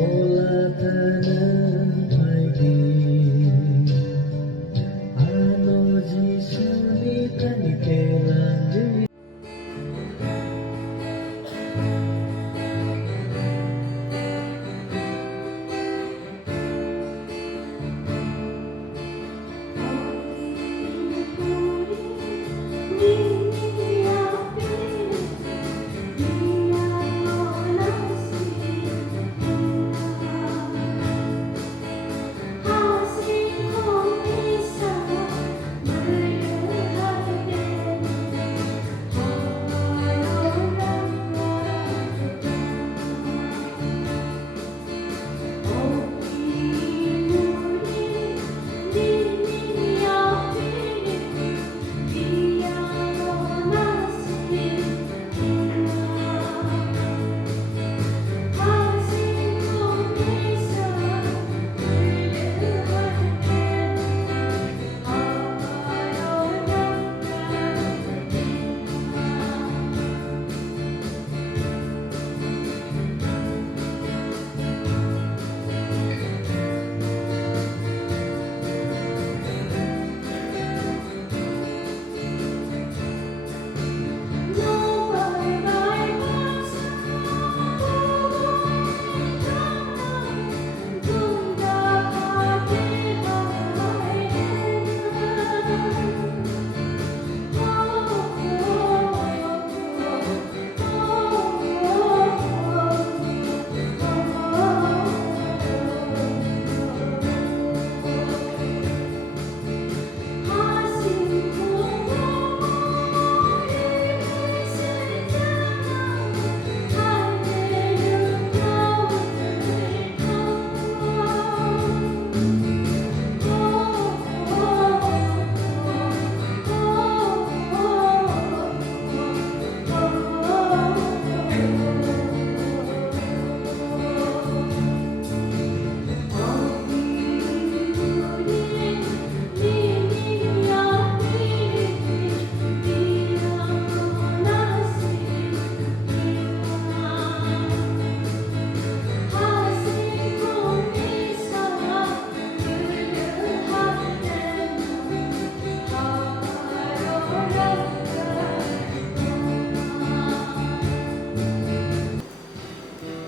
올라가는 활기 아노지 순이 타니께 란지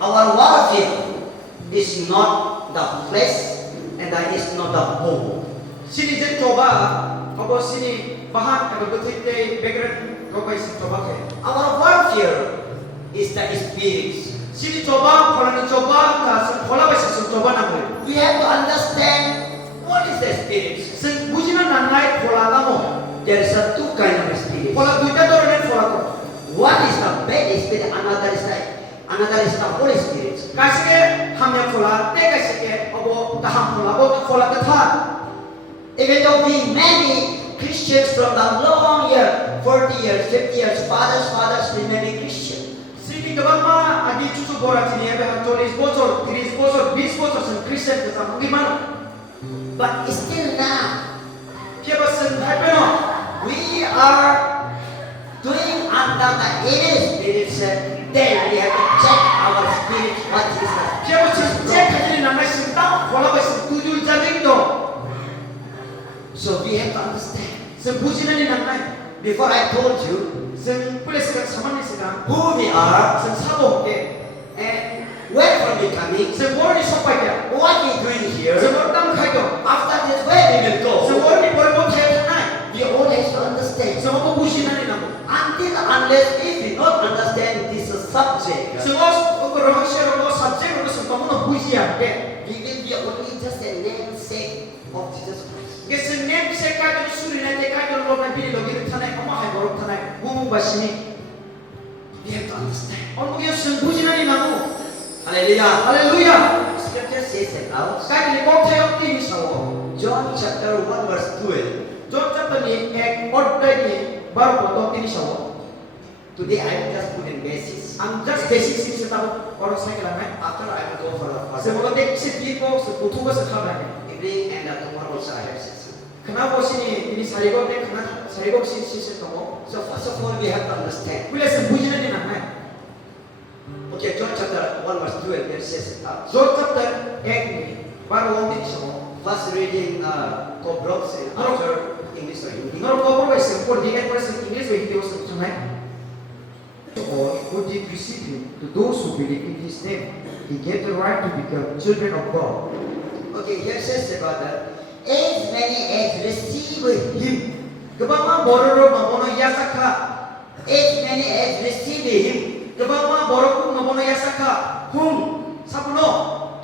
Our warfare is not the flesh and that is not the bone. Sini jen coba, apa sini bahan atau betul background coba isi coba ke. Our warfare is the spirits. Sini coba, kalau ni coba, kalau besi coba namun. We have to understand what is the spirits. Bujinan nanai pola kamu. There is a two kind of spirits. Pola duita tu orang pola tu. One is the bad spirit, another is the Holy Spirit. Kasih ke hamnya pola, kasih ke abo taham pola, abo pola ketah. Even though we many Christians from the long year, 40 years, 50 years, fathers remaining Christian. Sini kawan ma adi cucu borat sini ada 40 bocor, 30 bocor, 20 bocor sen Kristen bersama gimana? But still now, Kia pasen apa no? we are doing under the evil spirits. Then we have to check our spirit. What is the Kia pasen cek aja ni namanya sentau, kalau besi tujuh jam itu. So we have to understand. Sebujinan ni namanya. Before I told you Sen boleh sekat sama ni sekat. who we are Sen sabo ke. and where from we coming, Sen boleh ni sampai ke. what we doing here. Sen boleh tam kai tu. After this, where we will go. Sen boleh ni boleh buat saya tanai. We all have to understand. Sen apa bujinan ni nama. Until unless if we not understand this subject, Sen apa rahasia apa subjek apa semua mana bujian ke. we will be only just a namesake of Jesus Christ. Kasi nem se ka tu suri na te ka tu lo na pili lo gitu tanai kama hai borok tanai gumu basini. We have to understand. Orang mungkin sembuhin ni namu. Hallelujah. Haleluya. Scripture says about Sekarang ni kau tengok ni sawo. John chapter 1 verse 12. John chapter ni ek ordai ni baru potong ni sawo. Today I will just put in basis. Ang just basic sih setahu orang saya kelangan. After I will go for a Sebelum dek setiap seputu ke sekarang. evening and tomorrow also I have session. Kenapa sini ini sarigok dek kena sarigok sih setahu. So first of all we have to understand. Bila sembuhin ni nama. Okay, John chapter 1 verse 12, there says, John chapter 1 바로 원디죠. first reading co-brought after English or Hindi. 너로 거부가 있어요. For the express English way he was tonight. Or who did receive him? To those who believe in his name, he gave the right to become children of God. Okay, here says about that. As many as receive him, 그방만 뭐로 마보노 야사카. as many as receive him, 그방만 뭐로 마보노 야사카. whom 사부노.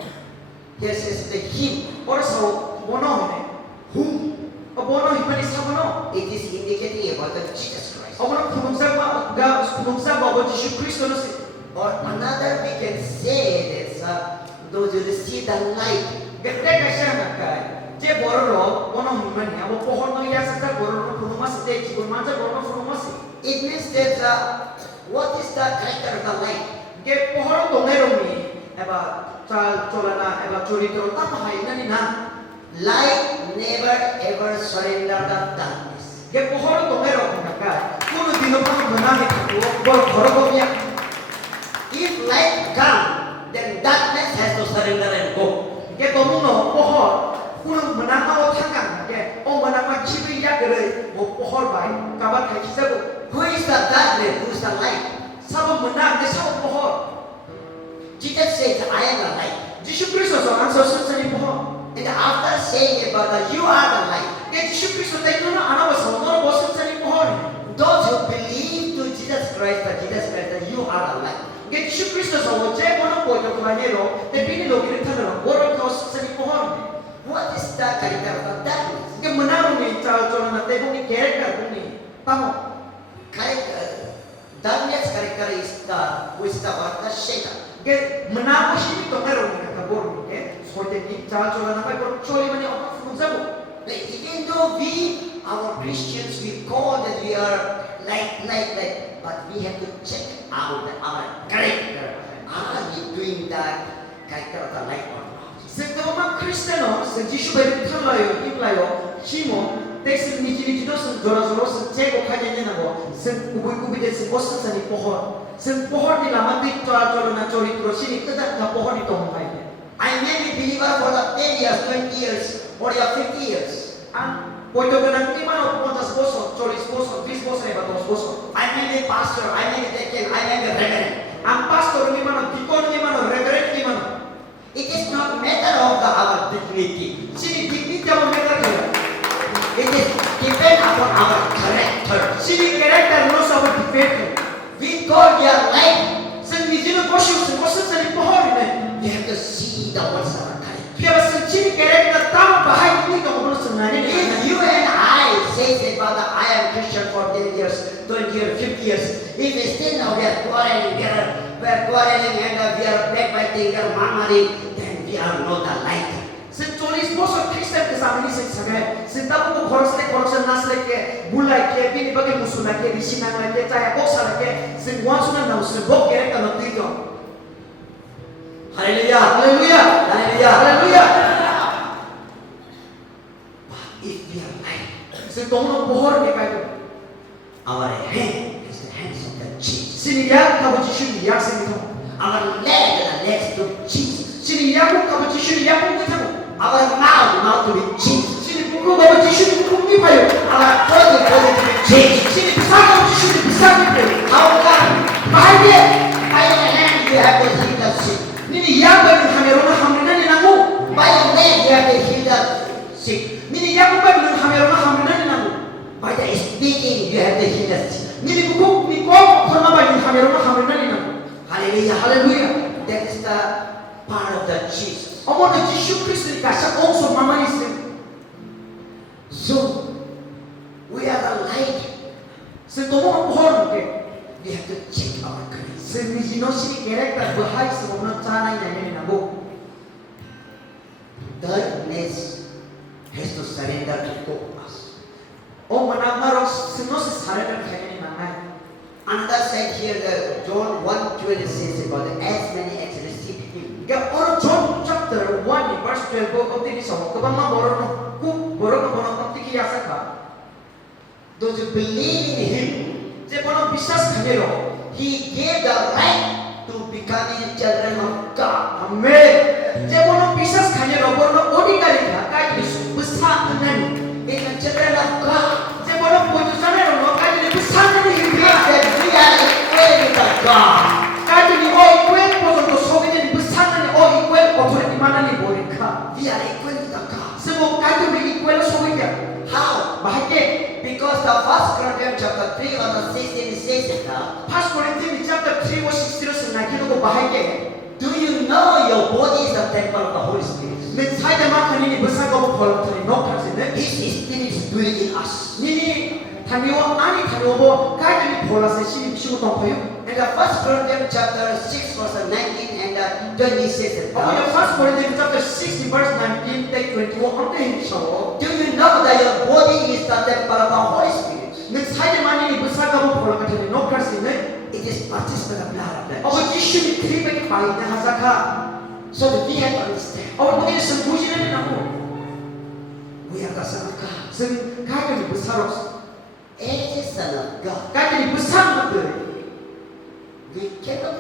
here says the him, 어려서 뭐노네. whom. 뭐노 이번에 사부노. It is indicating about the Jesus Christ. 어머나 부동산 뭐 예수 그리스도는 Or another we can say that those who receive the light. 그때 가시나까. 제 뭐로 뭐노 이번에 뭐 포혼노 야사카 뭐로 부노마스 때 지금 만자 뭐로 부노마스. It means that what is the character of the light? 이게 포호로 동네로미 에바 잘 졸라나 에바 조리도로 따마하 있느니나 Light never ever surrender the darkness. 이게 포호로 동네로 보니까 그는 뒤넘어서 문안에 가고 뭘 걸어보면 If light come, then darkness has to surrender and go. 이게 너무너 포호 그는 문안하고 탕강하게 문안만 키브이야 그래 뭐 포호를 봐이 가발 가기사고 Who is the darkness? Who is the light? 사본 문안 내 사본 포호 Jesus said, I am the light. 예수 그리스도서 안서 순전히 포호 And after saying about that, you are the light. 이게 예수 그리스도 때 너는 안 와서 너는 뭐 순전히 포호네 Those who believe to Jesus Christ, that you are the light. 이게 예수 그리스도서 어제 뭐는 보여줘 그 아니로 내 비니 로기를 타는 뭐를 더 순전히 포호네 What is the character of the darkness? 이게 문화로니 저는 대부분이 계획가 보니 따모 Darkness character is who is the what? The Satan. 이게 문화고 힘이 동네로니 가보는 게 소대니 저는 아까 초리만이 어떤 분자고 Even though we, our Christians, we call that we are light, but we have to check out our character. Are we doing that character of the light or not? Sekarang Kristen sejauh beri terlalu imlayo himo tekst niji do sen jora sen ceko kaya nago sen kubi de sen bosan sani pohon sen pohon di lama di jora na jori terus ini kita na pohon itu mengai. I may be believer for the 10 years, 20 years, or 50 years. Podo kenang di mana pontas bosan, jori bosan, 20 bosan ya batas bosan. I may be pastor, I may be deacon, I may be reverend. Pastor di mana, dikon di mana, reverend di mana. It is not matter of our dignity. Sini dignity apa matter dia? It is depend upon our character. Sini karakter no sama depend. We call their life. Sen di sini bosan sani pohon ini. You have to see the what's our character. Dia sen sini karakter tahu bahaya ini kamu harus sengaja. If you and I say about I am Christian for 10 years, 20 years, 50 years, if still now we are quarreling, we are quarreling and we are backbiting, we are murmuring, then we are not the light. Sen cholis bosan Kristen ke sama ini sen tahu ko korose nas leke bulai ke bini bagi musuh leke di sini leke caya bosan leke sen wan sunan na sen bok kerek kalau itu. Hallelujah. Haleluya. Hallelujah. Haleluya. If we are light, Sen tomo pohon ni kayu. our hand is the hands of the Jesus. Sini ya kamu cisun ya sen itu. Our leg is the legs to Jesus. Sini ya kamu cisun ya kamu itu. Our mouth to be Jesus. Sini buku kamu cisun buku ni payo. Our body to be Jesus. Sini bisa kamu cisun bisa ni. How come? Bahaya. By your hand you have to heal the sick. Nini ya bagi hamerona hamrina ni namu. By your leg you have to heal the sick. Nini ya bagi hamerona hamrina ni namu. By the speaking you have to heal the sick. Nini buku ni kau pernah bagi hamerona hamrina ni namu. Hallelujah. Haleluya. That is the part of the Jesus. Omong na Yesus Kristus kasih ongso mama ni sen. So we are the light. Sen tomo pohon ke. We have to check our grace. Sen ni jino sini karakter bahaya semua cara yang ni namu. Darkness has to surrender to us. Oh menamaros seno sesaran kaya ni mangai. Another side here, the John 1:12 says about as many as receive him. Ya orang John chapter 1 verse 12 kau tadi sama kebangga borono ku borono kau tiki yasa ka. Those who believe in him, Je bono bisas khamero. he gave the right to becoming children of God. 아멘. 제보는 비사스 가녀로 보는 어디까지가 까지 부사는 In the children of God, 제보는 보여주잖아요. 까지 부사는 means 힘이야. that we are equal with God. 까지 이거 이quel 보존도 소개된 부사는 이quel 어토리티 만나니 보니까 We are equal with God. 스모 까지 우리 이quel 소개돼. How? 마하게 Because the first Corinthians chapter 3 or the 16 says it now. 파스코린티 chapter 3 verse 16을 나기로 마하게 Do you know your body is the temple of the Holy Spirit? 내 사자만 하니니 부사가고 벌어터니 녹화지네. His Spirit is dwelling in us. 니니 다니오 아니 다니오보 까지 볼라세 신이 비시고 동파요. And the first Corinthians chapter 6 verse 19 and 20 says it 어머니 now. 파스코린티 chapter 6 verse 19 take 21 언제 힘쳐. Do you know that your body is the temple of the Holy Spirit? 내 사자만 하니니 부사가고 벌어터니 녹화지네. It is purchased by the blood of the Lamb. 어머 지슈니 크리베기 바이네 하자카. So that we have to understand. 어머 거기에 선 무지는 나고. We are the Son of God. 선 가격이 부사로. As a Son of God, 가격이 부사한 것들. we cannot,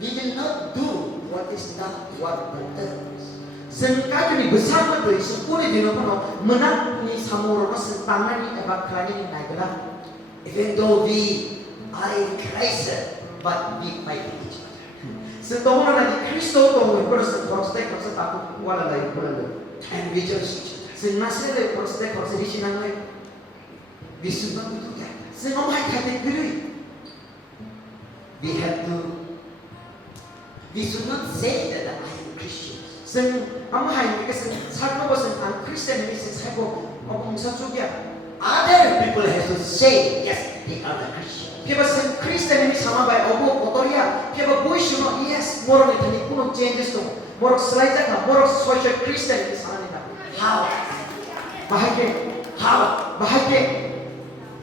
we will not do what is not what the terms. 선 가족이 부산 것들이 뿌리 되는 거는 문학이 사모로는 선 땅나니 에바크라니 나이더라. Even though we are in Christ, but we fight each other. 선 동원은 아니 그리스도 동원 그래서 거스대 거스 따고 와라다 이거는 And we judge each other. 선 마세데 거스대 거스 리시는 거예요. We should not do that. 선 엄마이 카데 그리 We have to, we should not say that I am Christian. 선 엄마이 그래서 살고 것은 안 크리스천이 살고 엄사 쪽이야. Other people have to say, yes, they are the Christian. 피바 선 크리스천이 사마바이 어고 오토리아 피바 보이슈노 예스 모로니 타니 꾸노 체인지스 모로 슬라이자가 모로 소셜 크리스천이 사나니다. How? 마하게 How? 마하게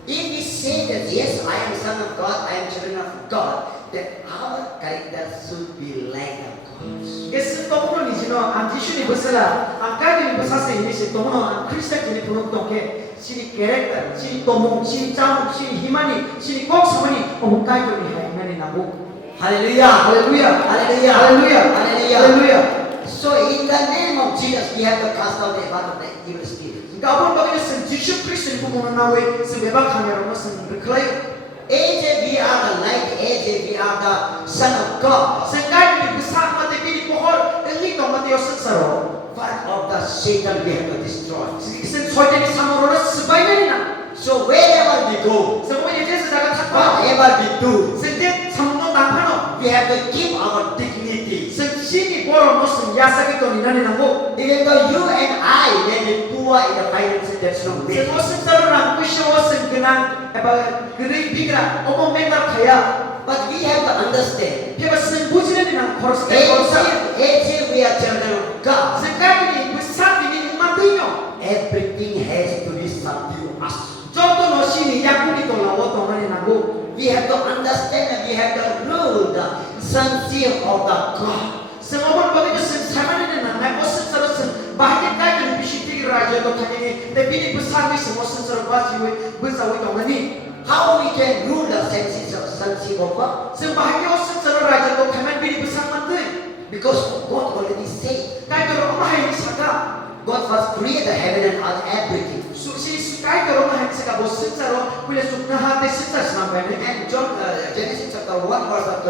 If we say that, yes, I am son of God, I am children of God, then our character should be like the God's. 이게 스토문은 이지노 안티슈니 버스라 안까지니 버사스 이니시 또문은 안 크리스천이 부르동게 신이 캐릭터 신이 또문 신이 짱 신이 희만이 신이 꼭 사만이 어묵까지니 하이만이 나고 Hallelujah! 할렐루야 Hallelujah! 할렐루야 Hallelujah! 할렐루야. So in the name of Jesus, we have to cast out the part of the evil spirit. 그러니까 아번 거기서 지슈 크리스천 부모는 나왜 스베바카냐로 무슨 그래요. As we are the light, as we are the son of God, 생각이 부산 마데 비리 포홀 엘리 동마데 요스서로 part of the Satan we have to destroy. 이것은 소전이 사모로는 스바이면이나 So wherever we go, 성모에 대해서 내가 탁과 whatever we do, 생제 삼노 남하노 we have to keep our dignity. 신이 보러 무슨 야사기 돈이 나니나고 Even though you and I may be poor in the finances, that's no way. 무슨 따로랑 꾸셔워서 그냥 에바 그의 비그라 어머 맨날 가야 But we have to understand, 피바스는 부지런이랑 걸었을 걸었어 as we are children of God, 생각이 무사비니 만들며 everything has to be subdued to us. 좀더 너신이 약국이 돌아와 동안이나고 We have to understand and we have to rule the sonship of the God. 성업을 거기서 살만이는 나의 무슨 서로슨 마하게까지 비시티기를 하셔도 당연히 내 비리 부사기서 무슨 서로 과지의 부사의 동안이 How we can rule the sonship of God? 성 마하게 무슨 서로 하셔도 가면 비리 부상만들 Because God already said, 까이도로 엄마의 사가 God first created heaven and earth, everything. 수시 까이도로 엄마의 사가 무슨 서로 그래 죽나한테 진짜 지나가네 And Genesis chapter 1 verse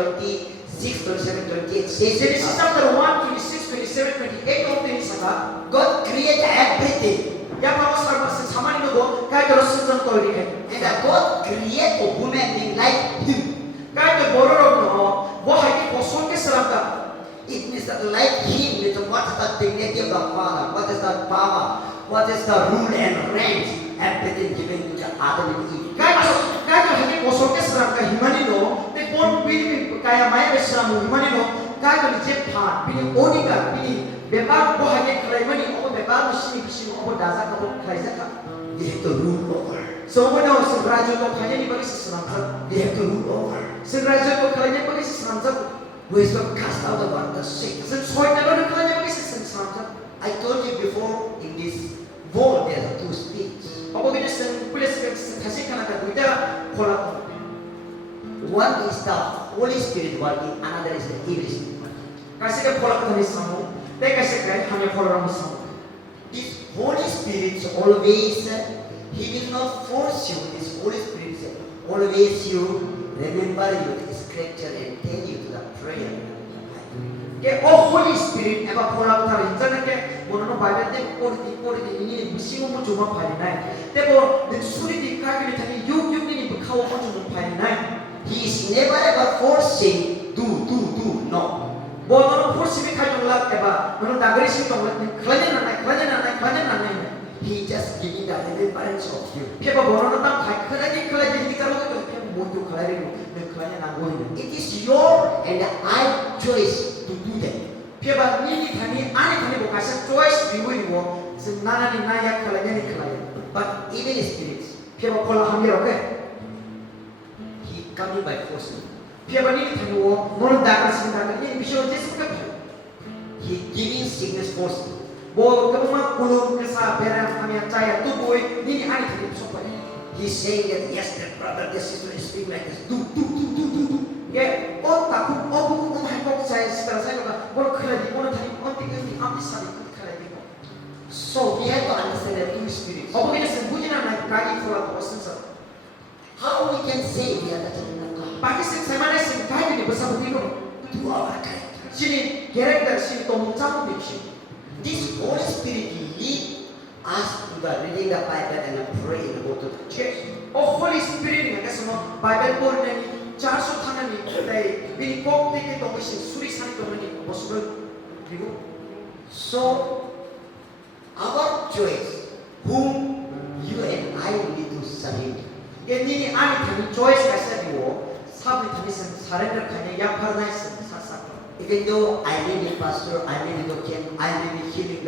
26, 27, 28 says, Genesis chapter 1, 26, 27, 28 어떤 사가 God created everything. 야마고 살면서 사만이고 까이도로 순전 또 이렇게 And God created a woman being like him. 까이도 뭐라고 뭐 하기 고소하게 사람다 It means that like him, with what is the dignity of the Father, what is the power, what is the rule and range, everything given to Adam and Eve. 까이도 하기 고소하게 사람다 희만이노 내본 비리 까야 마야베 사람 희만이노 까이도 이제 파 비리 오니까 비리 매바 뭐 하게 클라이머니 어머 매바 무신이 비신 어머 나자가고 클라이자가 We have to rule over. 소모노 스브라조도 파년이 버리스 사람자 We have to rule over. 스브라조도 클라이냐 버리스 사람자 We have to cast out the sick. 소이나로는 클라이냐 버리스 사람자 I told you before, in this world there are two spirits. 어거기는 플레스가 다시 하나가 누가 골라 One is the Holy Spirit working, another is the evil spirit working. Kasi ka pola ka ni samu, te kasi ka hanya pola ram samu. This Holy Spirit always, He will not force you. This Holy Spirit always you remember you the scripture and tell you to the prayer. Ke o Holy Spirit eba pola ka rin jana ke mono Bible te pori ini musingo mo cuma phari nai. Te bo the suri di ka ke thani yug ni bukhaw mo cuma phari nai. He is never ever forcing do. No. Bo no force bi khai jongla eba mono dagri si jongla ni khlanya na. He just giving the remembrance of you. Ke ba bono ta khai khlanya ni ka lo ke mo ju khlai ri ni khlanya na go ni. It is your and I choice to do that. Ke ba ni thani ani thani bo kasa choice bi wi wo sin nana ni na ya khlanya ni khlaya. But evil spirits, Ke ba pola ham yo ke. he coming by force. Ke ba ni thani wo mono dagri si ni bisho jesu ka. He giving sickness force. Bo kama kulum kesa pera kami caya tu boy ni ani thani so pa. He's saying that yes, that brother, this sister is speaking like this. Do. Ke o ta ku o bu hai ko saya setara saya ka bo khala di mono thani on ti ni am sa di khala di. So we have to understand the two spirits. O begini sembunyi na kali fola ko sensa. How we can say we are the children of God? Bagi saya mana sih kai ni bersama dino. To our character. Sini character sini tomu camu di sini. This Holy Spirit lead us to the reading the Bible and pray and go to the church. O Holy Spirit ni kasi mo Bible ko ni 400 thana ni dai bini kok ti ke tomu sini suri sani tomu ni possible digo. So our choice, whom you and I need to submit. Ke ni ani thani choice kasi diwo sabi thani sen surrender kanya ya parna sen sa. Even though I may be pastor, I may be doctor, I may be healing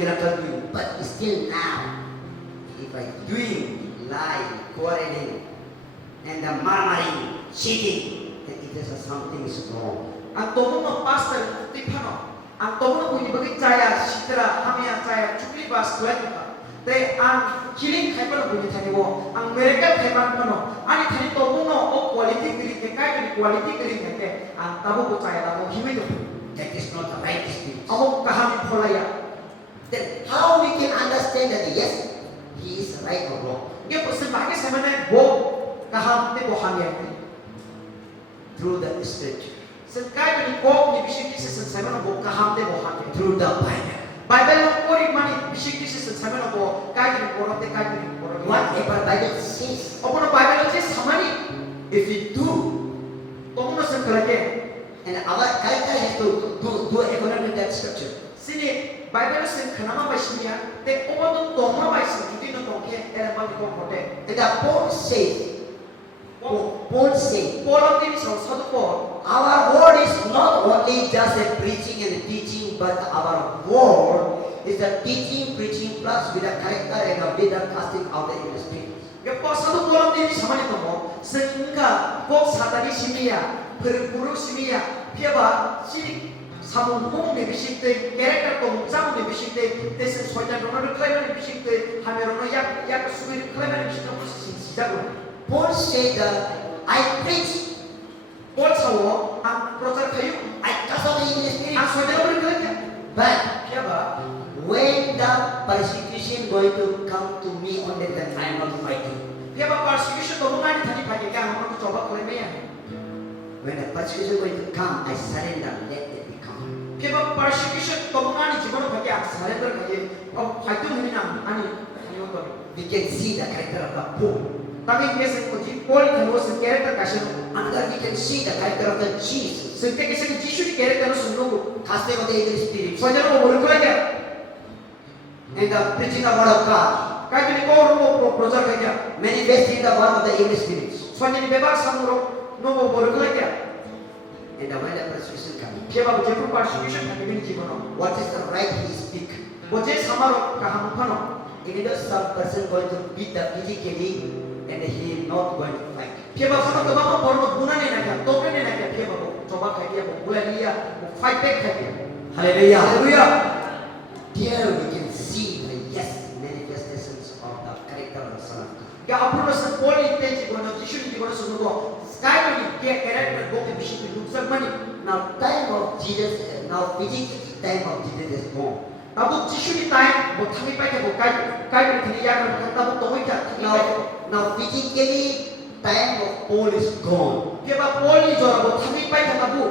miracle doing, but still now, if I doing lying, quarreling, and the murmuring, cheating, then it is something is wrong. Ang tomu mo pastor ti phano. Ang tomu mo ni bagi caya sitra hamia caya chukli bas tuan ka. Te ang healing khaipan buni thani wo ang miracle khaipan phano. Ani thani tomu no o quality kri ke kai ni quality kri ke ang tabu ko caya tabu himi do. That is not the right spirit. Amo kahami pholaya. Then how we can understand that yes, he is right or wrong? Ye person bagi samane bo kaham te bo hamia. Through the scripture, Sekai ni ko ni bishiki se samane bo kaham te bo hamia. through the Bible. Bible no kori mani bishiki se samane bo kai ni ko te kai ni ko. Whatever Bible says, Opo Bible je samani if we do, tomu no sen kalake. and our character has to do according to that scripture. Sini Bible sen khanama baishmiya te obo tomu baishmi juti no tongke ele ma ko kote. And the Paul says, Paul tin so sadu Paul our word is not only just a preaching and teaching, but our word is the teaching, preaching plus with a character and with the casting out the evil spirits. Yo Paul sadu Paul tin samani tomo senka ko satani simiya puru simiya piaba si samun hong ne bishikte character ko mutsamu ne bishikte tesen soita dono klaiman ne bishikte hamerono yak subir klaiman ne bishikte ko sijago. Paul said that I preach, Paul sawo ang procar kayu I cast out the evil ang spirits, soita dono klaiman but piaba when the persecution going to come to me on that time, I am not fighting. piaba persecution to mungani thani phage ka hamro ko coba kore meya. When the persecution going to come, I surrender, let it become. Piaba persecution to mungani jibono phage ang surrender phage o phaitu hina ani haniyo to. We can see the character of the Pope. Kami kese ko ji Paul thano se character kasino. Another we can see the character of the Jesus. Sente kese ki Jisu ki character no sunno ko. Casting out the evil spirits. Soja no bol ko ya. And the preaching the word of God. Kai ni ko ro projar ka ya. Manifesting the word of the evil spirits. Soja ni beba samuro no bol ko ya. And when the persecution comes, Piaba je ko persecution ka ni jibono. what is the right he speak? Boje samaro ka ham phano. Even though some person going to beat the physically and he not going to fight. Piaba phano to ba mo borno buna ni na ka. To ne na ka piaba ko coba ka dia mo bula liya mo fight back ka dia. Hallelujah. Hallelujah. Here we can see the yes manifestations of the character of the Son of God. Ya apuro sa Paul ite jibono Jisu ni jibono sunno ko. Sky ni character go ke bishi ke luksak mani. Now time of Jesus, now physical time of Jesus is gone. Tabu Jishu ni time bo thangi pai ke bo kai ke thini ya kan tabu to hoi ka thini pai. Now physically time of Paul is gone. Ke ba Paul ni jora bo thangi pai ke tabu.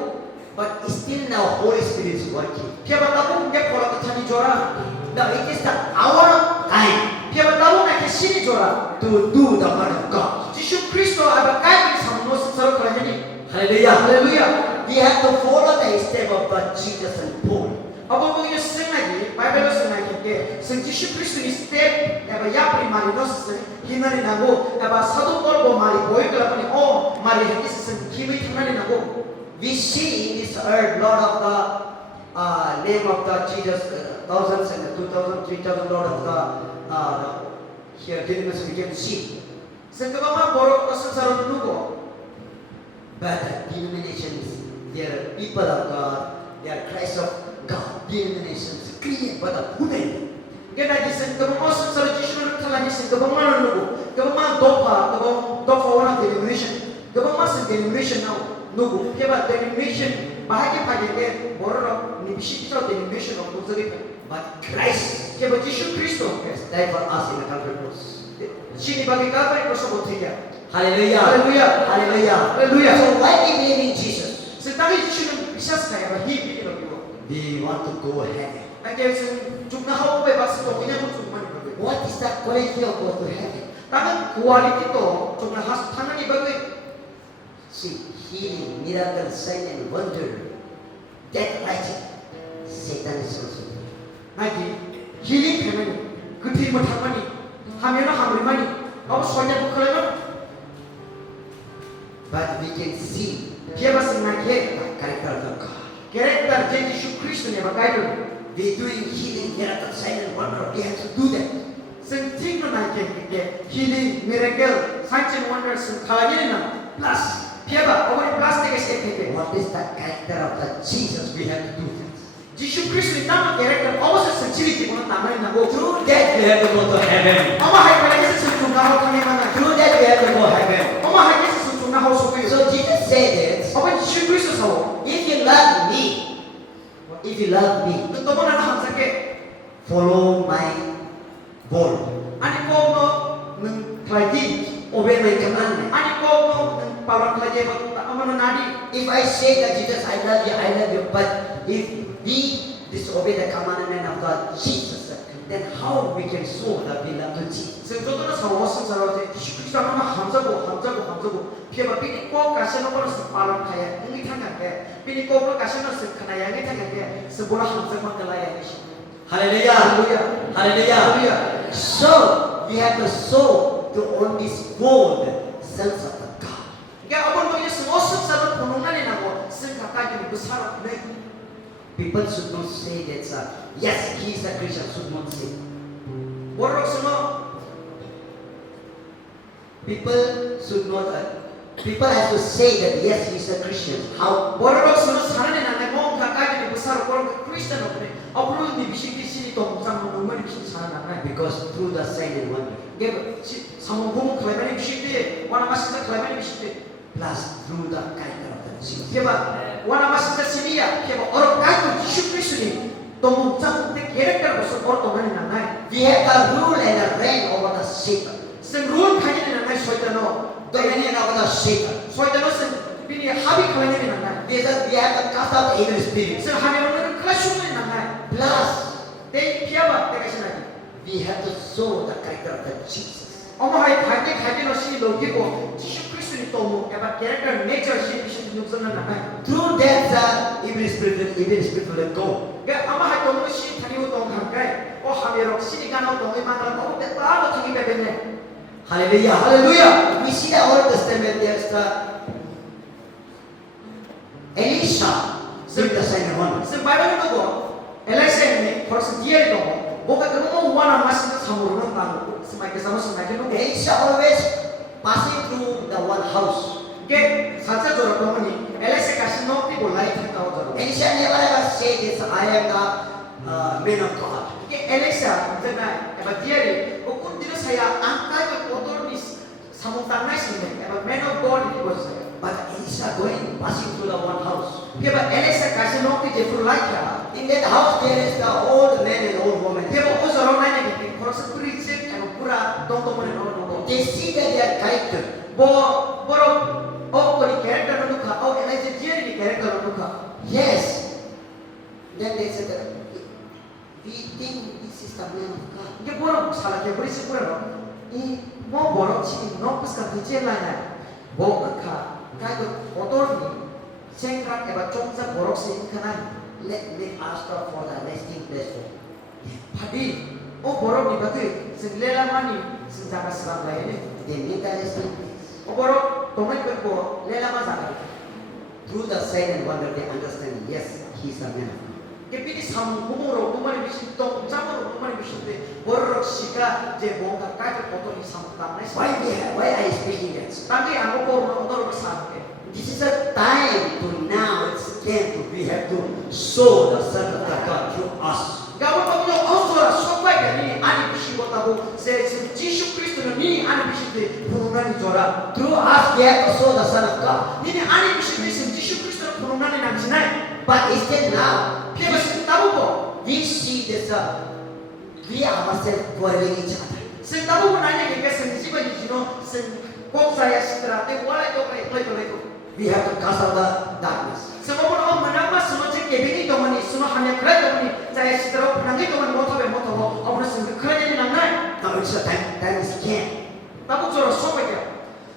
But still now Holy Spirit is working. Ke ba tabu ke Paul ka thani jora. Now it is the hour time Ke ba tabu na ke sini jora. to do the word of God. Jishu Kristo aba kai ke samno saro kala ni. Hallelujah. Hallelujah. We have to follow the step of the Jesus and Paul. Aba mo yung sing lagi, Bible sing lagi ke, sing Jishu Kristo ni step, aba ya pri mari no sing hinani nago, aba sadu Paul bo mari boy kala pani oh mari hekis sing kimi hinani nago. We see in this earth lot of the name of the Jesus, thousands and 2,000, 3,000 lot of the here denominations we can see. Sing kaba ma borok ko sing saro nugo. But the denominations, they are people of God, they are Christ of God. Denominations created by the women. Gena di sing kaba ma sing saro Jishu ni thala ni sing kaba ma nugo, kaba ma dopa wana denomination, kaba ma sing denomination now nugo, kaba denomination bahagi phage ke borok ni bishi kito denomination of nuzari pa. But Christ Kaba Jishu Kristo has died for us in the Calvary cross. sini bagi kabar ko sa botiya. Hallelujah. Hallelujah. Hallelujah. Hallelujah. So why we believe in Jesus? Setali Jishu ni bisas kaya ba hi bi lo biwo. We want to go heaven. Nanti sing jumna hawo ba bas to kinya mo jumma ni ba. What is the quality of go to heaven? Tangan quality to jumna has thana ni ba. See, healing, miracle, sign and wonder. That rising. Satan is also. Nanti healing kemani, kuthi mo thamani, hamena hamri mani, aw sonya ko khala. But we can see Dia basing na ke the character of God. character je Jishu Kristo ni ba kayo. We doing healing, miracle, sign and wonder. We have to do that. Sing tingno na ke healing, miracle, signs and wonders sing khala ni na. Plus, Dia ba awal plastic step ke. what is the character of the Jesus? We have to do that. Jishu Kristo ni tama character awas sa chili ti mo tama ni na go. Through that, we have to go to heaven. Ama hai pala kasi sa tunga ho kami mana. Through that, we have to go heaven. Ama hai kasi sa tunga ho so kayo. So Jesus said this, Apa Jishu Kristo sa ho? if you love me, Tentu mo na hamsa ke. follow my word. Ani ko mo ng kladi. Obey my commandment. Ani ko mo ng parang kladi ba ama na nadi. If I say that Jesus, I love you, but if we disobey the commandment of God, Jesus, then how we can show that we love to Jesus? Sa todo na sa wasan sa rote. Jishu Kristo na hamsa ko. Pia ba pini ko kasi no ko sa parang kaya. Ngi thanga ke. Pini ko kasi no sa kanaya ngi thanga ke. Sa bola hamsa mangalaya ni. Hallelujah. Hallelujah. Hallelujah. Hallelujah. So, we have to sow to on this word, sons of God. Kaya abon mo yung wasan sa rote punungan ni nako. Sing kakay ni besar na. People should not say that, yes, he is a Christian, should not say. Borok semua. People have to say that, yes, he is a Christian. How? Borok semua sana ni nanay mo kakay ni besar borok Kristen ako ni. Abon ni bisik di sini to musang menunggu di sini sana nanay. Because through the sign and wonder, Gaya sama bumbu kelaban ni bisik di. Wana masih tak kelaban ni bisik di. plus through the character of the Jesus. Kaya ba, wana masih tak sini ya. Kaya ba, orang kaya Jishu Kristo ni. Tomu musang te kira ko sa orang ni nanay. We have the rule and the reign over the Satan. Sen rule kanya ni nanay soitano. Dominion over the Satan. Soitano sen bini habi kanya ni nanay. We have the cast out the evil spirit. Sen habi orang kelasung ni nanay. Plus, Te kaya ba, te kasi nanay. we have to show the character of the Jesus. Oma hai kaya no sini logi ko. Jishu Kristo ni tomu. Kaya character nature sini bisik nuksan na nanay. Through that, the evil spirit will go. Kaya ama hai tomu sini thani utong hangkay. O hami rok sini kana utong iman ko. Te talo thangi bebene. Hallelujah. Hallelujah. We see the Old Testament, there's the Elisha doing the sign and wonder. Sa Bible no go. Elisha ni first year ko. Boka mo wana mas samuro ng tao. Sa may kasama sa natin no. Elisha always passing through the one house. Ke sacha jora ko ni. Elisha kasi no ti bolai thata ho jaro. Elisha never ever said this, I am the man of God. Ke Elisha na eba diari o kun dino saya angka ko motor ni samong tanay sini. Eba man of God ni ko saya. But Elisha going, passing through the one house. Kaya Elisa kasi nung ti Jeffro Laika, In that house there is the old man and old woman. kaya mo sa orang lain yang kalau seprinsip yang pura tong mo orang mo. They see that their character. Borok ko ni character na duka, Elisa dia ni character na duka. Yes. Then they said, we think this is the man of God. Kaya borok salah kaya prinsip pura no. Mo borok si no pas ka kecil lah ya. Borok ka kaya kotor ni sengkrak eba congsa borok si kanan. Let me ask her for the resting place. Padi, borok ni batu, segala mani senjata serang lain ni. They need the resting place. Borok tomai berko, lela mazak. Through the sign and wonder they understand, yes, he's a man of God. Kepini sam kumuro kumari bisin tong jamur kumari bisin te borok sika je bongkar kaya kotor ni sam tamai. Why are you speaking that? Tapi aku kau nonton bersama ke. This is a time to now, it's time to we have to show the Son of God through us. Gawat aku yang ausora sopai kan ni ani bisin kau tahu se Yesus Kristus ni ani bisin te purunan jora. Through us we have to show the Son of God. Ni ani bisin Yesus Kristus purunan ni nak sinai. But instead now, Kaya bisin tahu ko. we see this, we ourselves quarreling each other. Sen tahu ko nanya kaya sen siapa di sini sen kok saya seterate wala itu kayak itu. We have to cast out the darkness. Semua orang menama semua cek kebini tu mani semua hanya kerja tu mani saya seterap nanti tu mani motor awak sen kerja ni nangai. Now it's a time is came. Tahu cara sopai ke.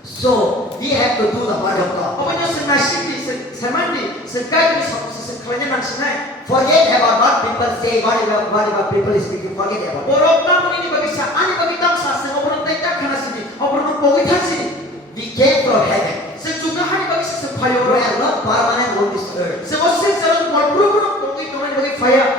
So we have to do the word of God. Apanya sen nasib di sen mandi sen kaya ni sen kerja nang sinai. Forget about what people say, whatever people is speaking, forget about it. Orang tamu ini bagi saya, ani bagi tamu saya sen orang tak kena sini, orang pokok sini. We came from heaven. Sen juga hari bagi saya We fire. are not permanent on this earth. Semua sen selalu malburu pokok itu bagi fire.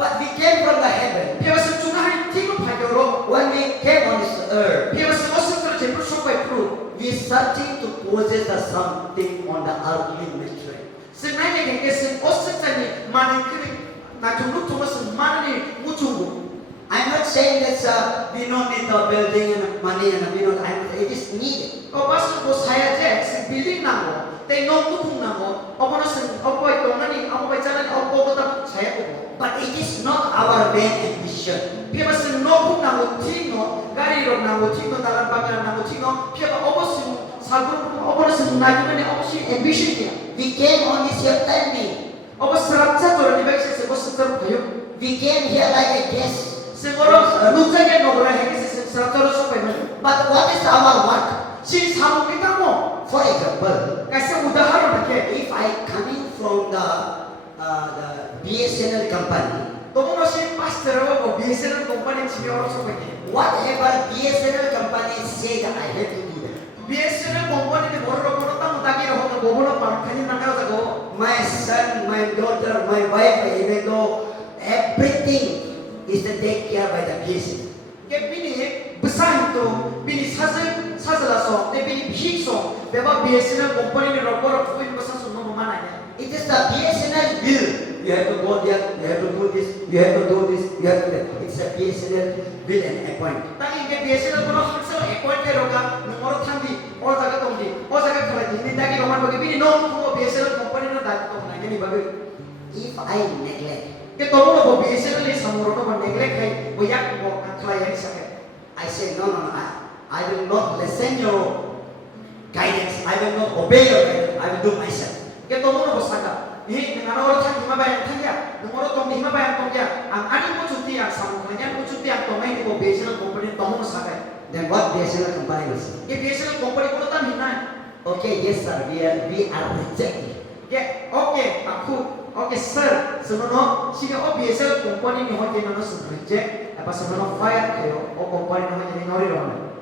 But we came from the heaven. Kaya sen juga hari tiga fire. When we came on this earth, Kaya semua sen terus jemput sopai pro. we searching to possess the something on the earthly material. Sebenarnya kan kesan osen tadi mana kiri nak tunggu tunggu sen mana ni muncul. I'm not saying that we don't need the building and money and we don't. It is needed. Kau pasal kau saya je sen building namo, tengok mutung namo, apa nak sen apa itu nani, apa jalan apa kau tak saya kau. But it is not our main ambition. Kaya sen nopung namo tino, gari ro namo tino dalam bagian namo tino, kaya apa sen sagun apa sen naju ni apa sen ambition dia. We came on this earth, tell me. Apa serapsa tu orang dibagi saya sebab sen kayu. We came here like a guest. Semua nuksa kan orang yang sen serapsa orang sopai mana. But what is our work? Si samu kita mo. For example, Kasi udaharan nak if I coming from the BSNL company, Tomo si pastor ako BSNL company si orang sopai. whatever BSNL company say that I have to do that. BSNL company ni borok borok tamu taki roh tu borok par kani nangkau jago. My son, my daughter, my wife, even though everything is taken care by the BSNL. Ke bini besar itu bini saja so, te bini bihik so. Beba BSNL company ni roh borok tu besar semua mana ya. It is the BSNL bill. You have to go there, you have to do this, you have to do this, you have to do that. It's a BSNL bill and appoint. Tapi ke BSNL kono hasil appoint ke roga nomor thambi or jaga tongdi or jaga kala di taki roman bagi bini no ko BSNL company no dati tong na ni bagi. If I neglect, Ke tomo no BSNL ni samuro no neglect kai boyak mo kala yang sakit. I say no, I will not listen your guidance. I will not obey your guidance. I will do myself. Ke tomo no bosaka. Ini dengan orang tang lima bayang tang ya, dengan orang tong lima bayang tong ya. Ang ani mo cuti yang sama, kanya mo cuti yang tong ini mo BSNL company tomo sakai. Then what BSNL company will say? Ke BSNL company ko tan hinay. Okay, yes sir, we are rejected. Ke okay, okay sir, sebenarnya sini BSNL company ni hoje nano reject, apa sebenarnya fire kayo, company ni hoje ni nori rohan.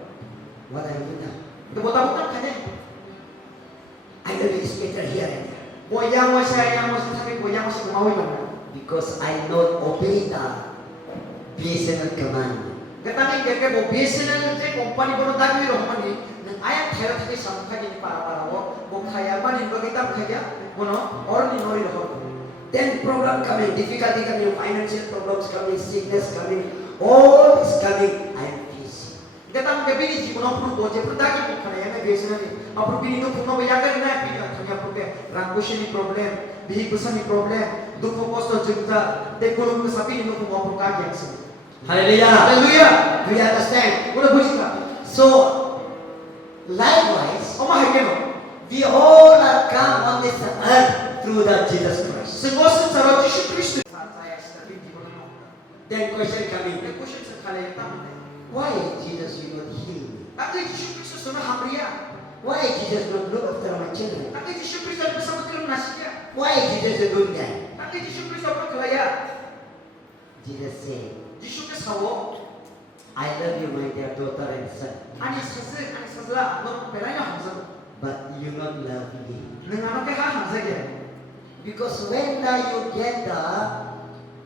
What I will do? Itu buta kanya. I will be speaker here and there. Boyang mo saya yang masih tapi boyang masih kemawi mana? Because I not obey the BSNL command. Katanya dia ke BSNL je company bono dagwi rohan ni, nang ayat thayat thayat sampai ni para wo, bo kaya man ini kita kaya, bono orang ni nori rohan. Then problem coming, difficulty coming, financial problems coming, sickness coming, all is coming. I am busy. Kita mungkin bini jiwa no perlu boje perdagi bukan ya na biasa ni. Apro bini no kuno bayagan na bini tanya apro ke rangkushi ni problem, bihi kusa ni problem, dukho kosto jengta, de kulum ke sapi ni no kuno apro kaki yang sini. Hallelujah. Haleluya. Do you understand? Udah buji ka? So, likewise, Oma hakeno. we all are come on this earth through the Jesus Christ. Sengosu cara Yesus Kristus. Saya sedang di mana? Then question coming, Dia question sekali tamu. why Jesus will not heal me? Tapi Yesus Kristus sana hamria. Why Jesus not look after my children? Tapi Yesus Kristus bersama dengan nasinya. Why Jesus is doing that? Tapi Yesus Kristus apa kelaya? Jesus said, Yesus Kristus hawo. I love you, my dear daughter and son, Ani sazla, no pelanya hamza. but you not love me. Dengan apa kah hamza ke? Because when you get the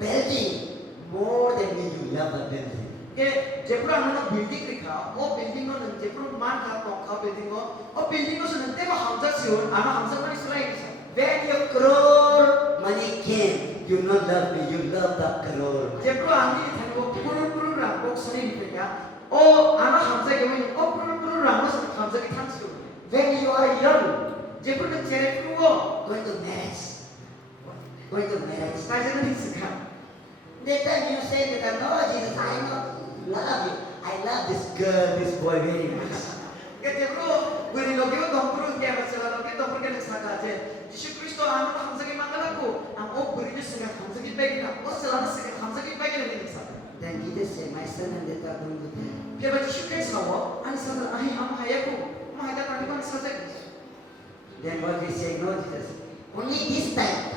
building, more than me, you love the building. Ke jepura mana building rika, o building no nang jepura man ka tong ka building o building no sunang tema hamza siyon, ana hamza mani sulai kisa. When your crore money came, you not love me, you love the crore. Jepura ani thani o purun rang bok sani ni pekya. O ana hamza ke wani o purun rang mas hamza ke thang siyon. When you are young, Jepura na chere pru o. going to marriage, going to marriage. Saya jangan disiksa. That time you say that, no, Jesus, I not love you. I love this girl, this boy very much. Kaya bro, beri logi o dompur kaya masalah logi dompur kaya naksaka aja. Yesus Kristus anu hamza ke mangal aku, am o beri ni sengat hamza ke baik na, o selana sengat hamza ke baik na ni naksaka. Then Jesus said, my son and daughter don't do that. Kaya baca Yesus Kristus hawa, ani sadar ahi am hayaku, am hayat nanti kau nisazak. Then what we say, no, Jesus, only this time.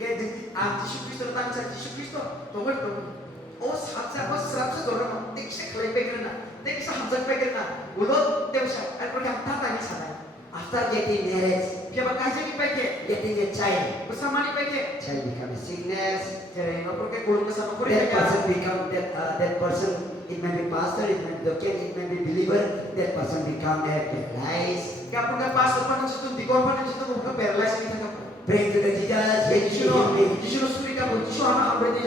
Kaya am Yesus Kristus datang sa Yesus Kristus, tawar tawar. O sahaja, o sahaja dorang, tiksa kelai baik na, tiksa hamza baik na, ulot dewasa, al program tata ni sana. After getting married, Kaya baca Yesus baik. getting a child, Bersama ni baik. child become a sickness. Jadi ngobrol ke gulung kesana pun That person become that person. It may be pastor, it may be doctor, it may be believer. That person become paralyzed. Kaya pun pas depan itu tuh di korban itu tuh bukan paralysis kita kan. Pray to the Jesus, he heal me. Disuruh suri kamu, disuruh anak hambredi.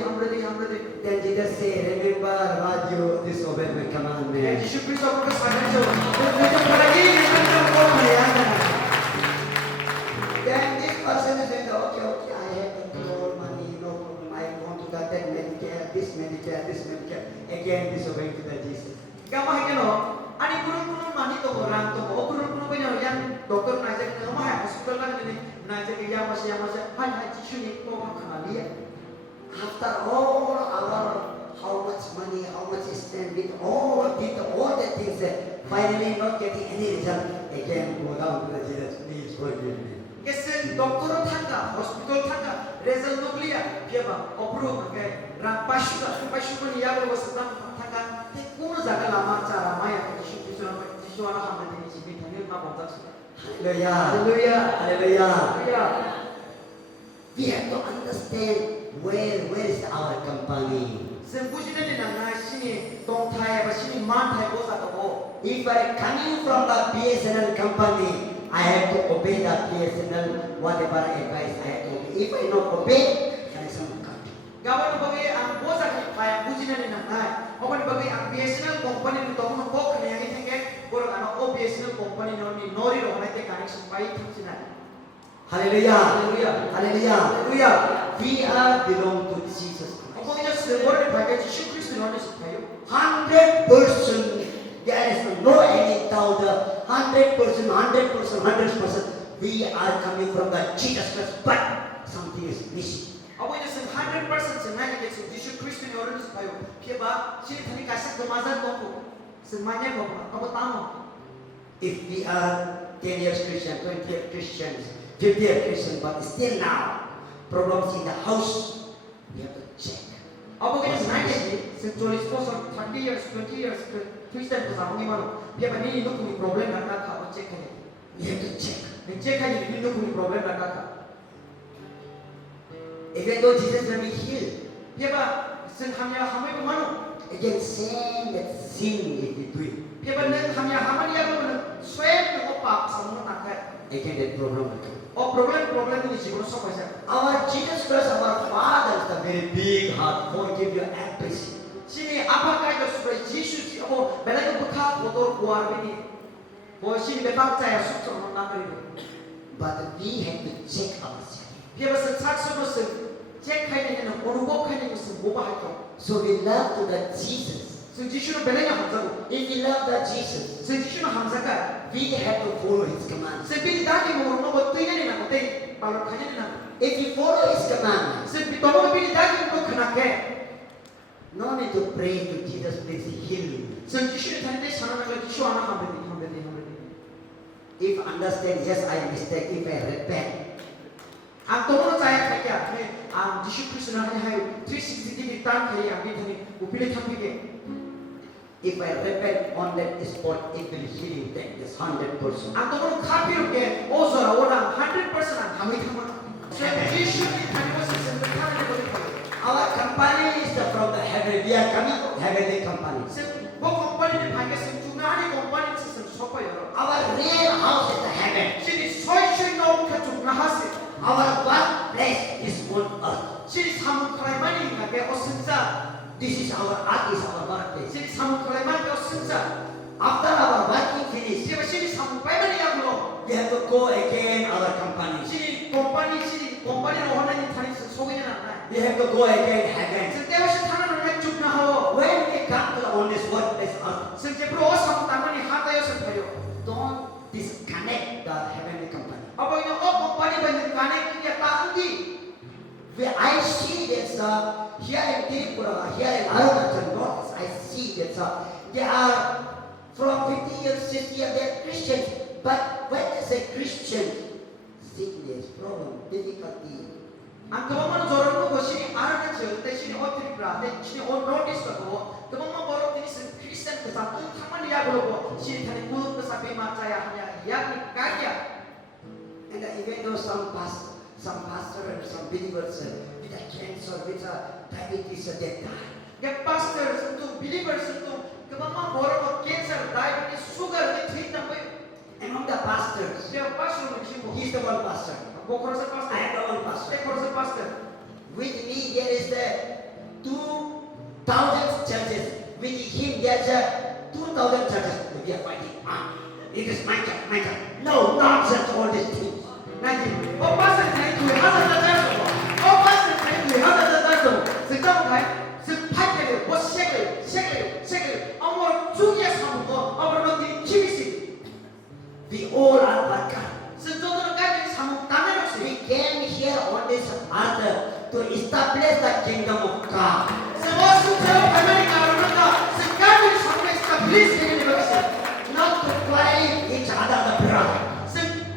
Then Jesus say, remember what you disobey my commandment. Yesus Kristus apa kesalahan itu? Kita lagi kita mau bayar. Then this person is saying, okay, I have control money, no problem. I want to get that Medicare, this Medicare. Again, disobeying to the Jesus. Kamu hay kano? Ani kurun mani to orang to, o kurun banyak yang dokter najak kamu hay hospital kan ini najak yang masih hay Yesus ni kau makan dia. After all our how much money, how much spend with all the things, finally not getting any result, again go down to the Jesus, please forgive me. Kesen dokter tangga, hospital tangga, result nuklia, biar approve kan? Pashu pun ia berwasitah tangga. Kuno jaga lama cara maya Yesus anak hamil ini cipi tanya apa bontak sudah. Hallelujah. We have to understand where is our company. Sempujian ni nang sini tong thai apa sini man thai bosa kau. If I coming from the BSNL company, I have to obey the BSNL whatever advice I have to obey. If I not obey, there is some cut. Gawan bagi ang bosa kaya pujian ni nang Awan bagi ang BSNL company ni tong kok ni yang ini kan. Borang anak o BSNL company ni nori roh nanti connection baik sini. Hallelujah. Haleluya. We are belong to Jesus Christ. Apa kita sebenarnya pakai Yesus Kristus ni supaya 100%. There is no any doubt. 100%. We are coming from the Jesus Christ, but something is missing. Apa itu 100% sebenarnya kita Yesus Kristus ni orang supaya kita sini tadi kasih kemasan kau semuanya kau apa tahu? If we are 10 years Christian, 20 years Christians, 50 years Christian, but still now problems in the house, we have to check. Apa kita sebenarnya sih 30 years, 20 years Kristen bersama ni mana? Dia bani ini punya problem nak kau cek aja. We have to check. Cek aja ini punya problem nak kau. Even though Jesus will be healed, Dia bah hanya hamil mana? again same that sin if we do it, Dia benar hanya hamil dia benar. Swab nak pak sama nak kai. again that problem will come. Oh problem ini sih kalau sampai saya. Our Jesus Christ, our Father, is a very big heart, forgive you everything. Sini apakah itu supaya Yesus oh 보시 내 박자야 숙소로 나가리고. But we have to check ourselves. 비어서 착수로서 체크하는 어느 곡하는 것은 뭐가 할까? So we love to the Jesus. 성지슈는 별에냐 함자고. If we love the Jesus, 성지슈는 함자가. we have to follow His commands. 성비리 다기 먹으면 뭐 뜨냐니 나고 때 말로 가냐니 나고. If we follow His commands, 성비 너무 비리 다기 먹고 그나게. no need to pray to Jesus, please heal me. 성지슈는 다니는데 사는 거 지슈 하나 하면 돼. If understand, yes, I mistake. If I repent, 안 떠오르는 자야 자기야. 아 지슈 크리스는 하냐 하요. 360 땅 가리 안 되니 우필에 탐비게. if I repent on that spot, it will heal you. That is 100%. 안 떠오르는 카피롭게 오서라 오랑 100% 안 가면 되면. 지슈는 다니고 있으면 하는 거니까. Our company is from the heaven. We are coming from heavenly company. 뭐 컴퍼니는 반겠으면 중간에 컴퍼니 있으면 섞어요. Our real house is the heaven. 신이 서이슈 너무 중간하시. Our birthplace is on earth. 신이 사무크라이만이 가게 어승자. This is our earth, is our birthplace. 신이 사무크라이만이 어승자. After our working finish, 지금 신이 사무크라이만이 야구로. we have to go again our company. 신이 컴퍼니로 하나님 다니서 소개는 안 나. We have to go again heaven. 때와시 타는 날 중나하오. When we come to the only workplace earth, 성제프로 사무당만이 하다여서 파요. don't disconnect the heavenly company. 아버지는 컴퍼니 받는 간에 그게 따은디. Where I see that here in Tripura, here in Arunachal North, I see that they are from 50 years, 60 years, they are Christians. But when they say Christian, sickness, problem, difficulty, 안 그것만 저러는 것이 알아냈죠. 대신에 어떻게라, 대신에 노티스도 그것만 벌었더니 크리스천 그사 탕만 이야기하고 시리타니 구독 그사 비마자야 하냐 이야기 까기야. and even though some pastor and some believers with a cancer, with a diabetes, they die. 야 파스터 또 빌리버스 또 그것만 벌었고 캔서 다이어티스 수가를 트인다 뭐요. Among the pastors, 제가 파스터는 지금 he is the one pastor. 뭐 그래서 파스터. I am the one pastor. 네 그래서 파스터. With me there is the 2,000 churches. With him there is 2,000 churches. We are fighting. It is my church, my church. No nonsense, all these things. 나지. 파스터 자기 교회 하자자 자서. 파스터 자기 교회 하자자 자서. 즉장 가요. 즉 파이를 뭐 색을 아무 주기에 사무고 아무 너희 키비시. We all are workers. 선조들은 까지 사무 당해놓지. We came here on this earth to establish the kingdom of God. 세워스처럼 할머니 나오는가. 색깔을 사무에서 빌리스 얘기를 해보겠어. Not to climb each other the blood.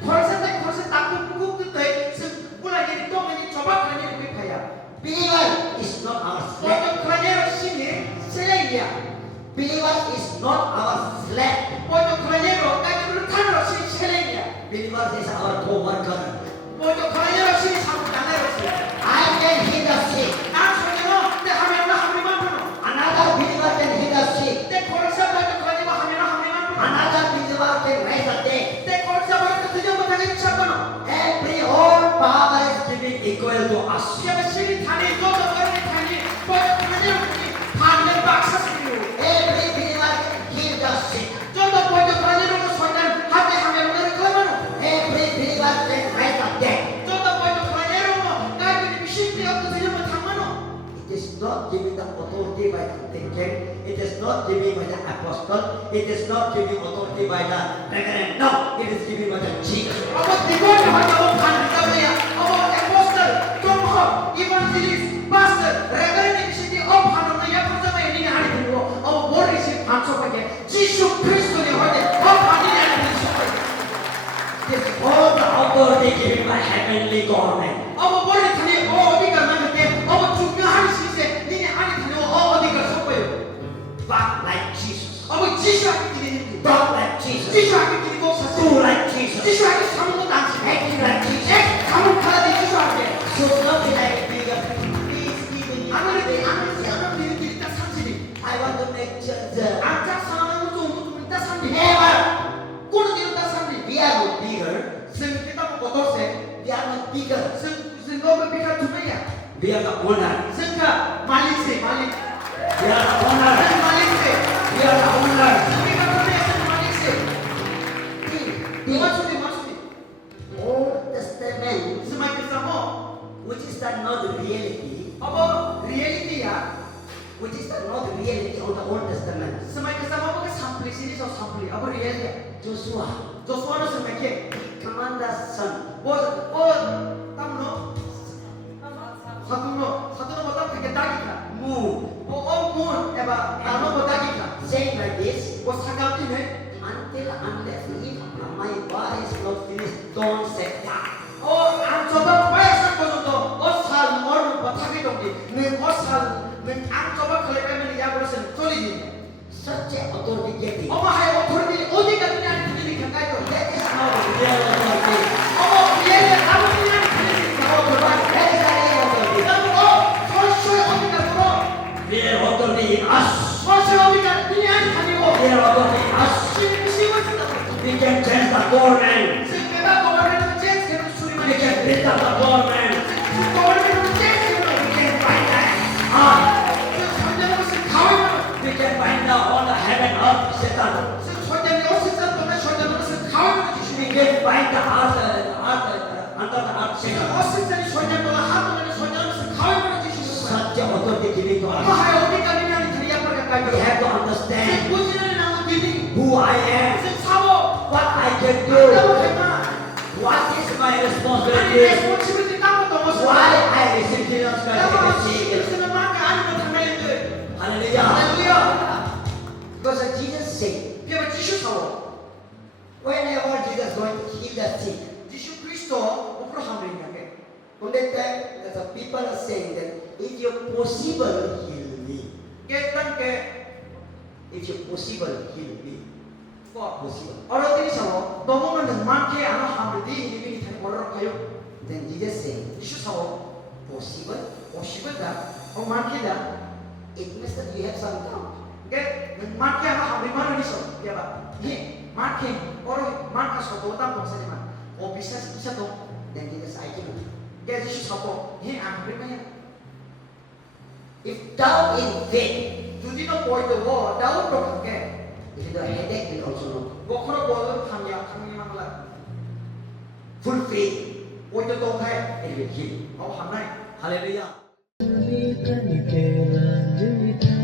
콜세 딱 꾹꾹 뜯어야 물라기니 똥이니 조박하니 우리 파야. Believer is not our slave. 먼저 클라니로 신이 셀레이야. Believer is not our slave. 먼저 클라니로 까지를 타는 신이 셀레이야. Believer is our co-worker. 먼저 클라니로 신이 사무 당해놓지. I can heal the sick. 나 소리는 내 하면은 하면만 부노. Another believer can heal the sick. 내 콜사 먼저 클라니로 하면은 부노. Another believer can raise the dead. 내 콜사 먼저 드디어 못하게 잡거나. Every all power is given equal to us. 시험에 신이 타니 너도 어린이 타니 먼저 클라니로 부니 반면 박사스리오. Every believer can heal the sick. 저도 먼저 클라니로 소년 한대 하면은 너를 클라마노. Every believer can raise the dead. 저도 먼저 클라니로 까지니 미신이 없는 드디어 못하면은. It is not given the authority by the deacon. It is not given by the apostle. It is not given authority by the reverend. No, it is given by the Jesus. 어머 디고니 하자고 반다고야. 어머 에포스터, 동호, 이반지리스, 마스터, 레벨리 미신이 업하는 거야. 판자마에 니네 하니 들고 어머 머리시 반쪽하게 지수 그리스도니 하되 업하니 아니 It is all the authority given by heavenly government. 어머 머리 타니 어디가 나는데 어머 중요한 시세 니네 아니 타니 어디가 속고요. Walk like Jesus. 어머 지수하기 기대는 Talk like Jesus. 지수하기 기대고 Do 사실 like Jesus. 지수하기 사는 것도 않지. Act like Jesus. 가면 가야지 지수하게. So not like bigger. Please give me. 아무래도 아무래도 비밀이 딱 삼실이. I want to make church. 안짝 상황은 좀 딱 삼리. Never. 꼬는 뒤로 딱 삼리. We are not bigger. 승기다 먹고 도세. We are not bigger. 승거가 비가 두 명이야. We are the owner. 승가 말리세 말리. We are the owner. 말리세. We are the owner. 승기가 두 명이야. 승 말리세. Eliezer. Joshua, Joshua nó sừng mày kia. commander's son. Tâm nó. Satu nó tâm cái đá kia. Move. Mun, eba, tao nó đá kia. Saying like this, Sagam ini. until unless if my war is not finished, don't say that. Ang coba bayar sang kono osal mor batagi dong di. Ning osal ning ang coba kalau kami lihat bosan toli di. Such a authority getting. Hai authority odi kan ni ani kini kan kau. That is how real authority. Dia kamu ni ani kini kau authority. That is the real authority. Kamu kau odi kan kau. Real authority in us. Odi kan ni ani kini kau. Real authority in us. We can change the government. Sebab government change kan suri We can build up the government. Government change kan. We can find that. We can find out all the heaven of Satan. We can find the earth under the earth Satan. Such a authority given to us. We have to understand who I am, what I can do, what is my responsibility, why I receive Jesus Christ. Hallelujah. Because Jesus said, whenever Jesus is going to heal the sick, on that time, the people are saying that if you're possible, heal me. If you're possible, heal me. Possible. Then Jesus said, possible? It means that you have some doubt. Then Jesus, I can. If doubt in faith, if you have a headache, it also not. Full faith, it will heal. Hallelujah. Kami kan kailan